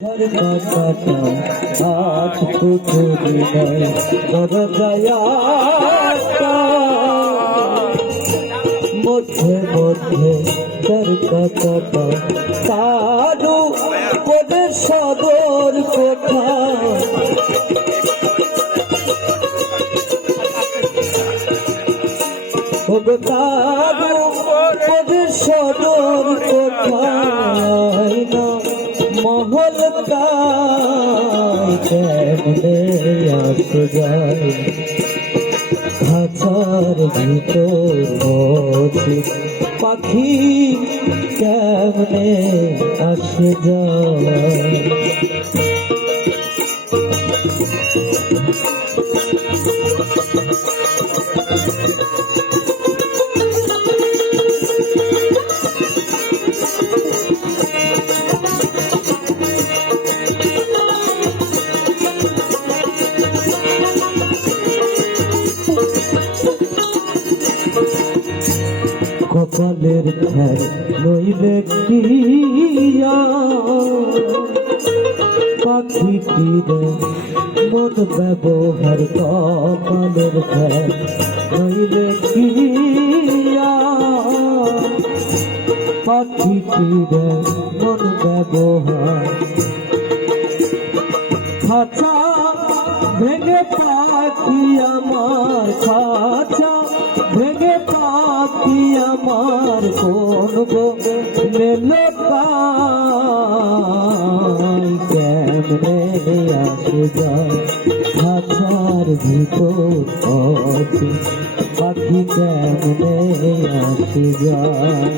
घर का काटा हाथ पुतली में दरजाया মধ্যে মধ্যে घर का काटा তারু পদে সদর কোঠা তারু পদে সদর কোঠায় না महल का कैमने आस जाए खाचार भीतर मोती पाखी कैमने आस जाए কপালের খ্যার নইলে কিয়া পাখিটিরে মন ব্যবহার কপালের খ্যার নইলে কিয়া পাখিটিরে মন ব্যবহার খাঁচা ভেঙে পাখি আমার খাঁচা ভেঙে পাখি আমার কোন গো কেমনে আসে যায় খাঁচার ভিতর পাখি কেমনে আসে যায়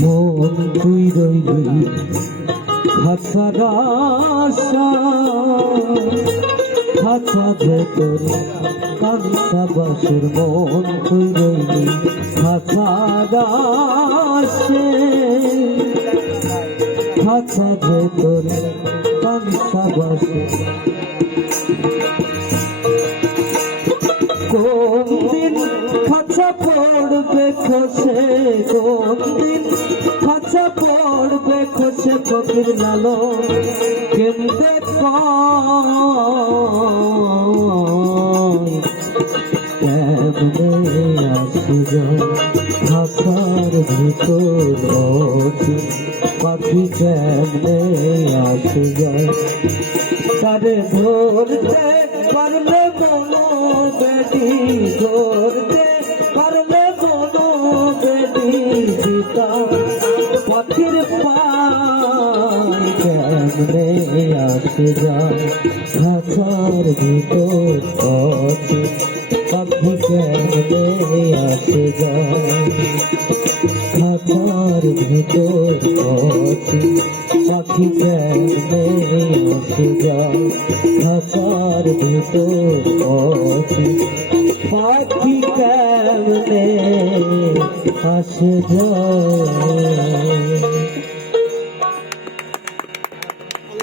মন তুই রইলি খাঁচার আশা খাঁচা ভেতর কাঁচা বাসের মন তুই রইলি খাঁচার আশে খাঁচা ভেতর কাঁচা বাসে কোন দিন খাঁচা পড়বে খসে কোন দিন খাঁচা পড়বে খসে ফকির লালো কেমনে কেমনে আসি যায় খাঁচার ভিতর পাখি কেমনে আসি যায় তারে ধরতে পারলে কোনো বেটি ধরতে পারলে কোনো বেটি দিতা পাখির পাই কেমনে আসে যায় খাঁচার ভিতর পাখি কেমনে আসে যায় খাঁচার ভিতর পাখি কেমনে আসে যায় খাঁচার ভিতর পাখি কেমনে আসে যায়।